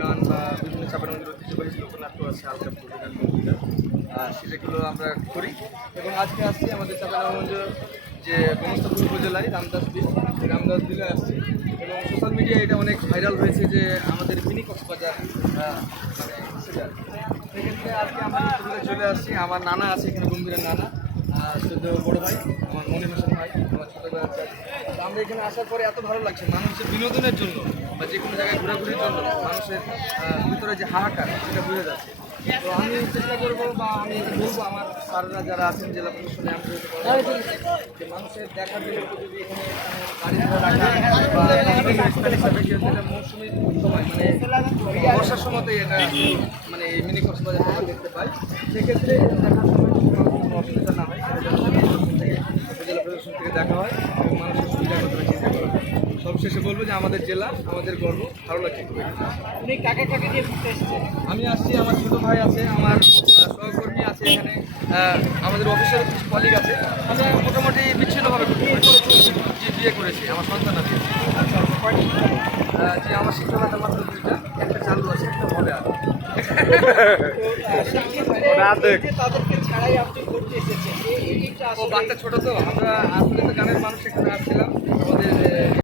গান বা বিভিন্ন চাপানগরের ঐতিহ্যবাহী লোকনাট্য আছে আলকা গান কবিতা সেটাগুলো আমরা করি। এবং আজকে আসছি আমাদের চাপানগঞ্জ যে গণস্থাপুর উপজেলায়, রামদাস বিল। রামদাস বিলে আসছি। এবং সোশ্যাল মিডিয়ায় এটা অনেক ভাইরাল হয়েছে যে আমাদের মিনি কক্সবাজার মানে সেক্ষেত্রে আজকে আমরা চলে আসছি। আমার নানা আছে এখানে, গম্ভীরের নানা শুধু বড় ভাই, আমার মনে হোসেন ভাই, আমার ছোটো আছে আমরা এখানে আসার পরে এত ভালো লাগছে মানুষের বিনোদনের জন্য বা যে কোনো জায়গায় ঘোরাঘুরির জন্য। মানুষের ভিতরে যে হাহাকার, সেটা বুঝে যাচ্ছে। তো আমি চেষ্টা করব বা আমি বলব আমার স্যাররা যারা আছেন, জেলা প্রশাসনে, আমি যে মানুষের দেখা জন্য যদি এখানে মৌসুমি সময় মানে এটা মানে দেখতে পাই। সেক্ষেত্রে কোনো অসুবিধা না হয় থেকে দেখা হয়, মানুষের সুবিধা সবশেষে বলব যে আমাদের জেলা আমাদের গর্ব ভালো লাগছে খুব এখানে আসতে। আপনি কাকে কাকে নিয়ে ঘুরতে এসেছেন? আমি আসছি আমার ছোট ভাই আছে আমার সহকর্মী আছে এখানে আমাদের অফিসের কিছু কলিগ আছে। আমরা মোটামুটি বিচ্ছিন্নভাবে যে বিয়ে করেছি আমার সন্তান আছে। যে আমার শিক্ষকতা মাত্র দুইটা একটা চালু আছে একটা হবে আর। তাদেরকে ছাড়াই আপনি এসেছেন বাচ্চা ছোট তো আমরা আসলে তো গ্রামের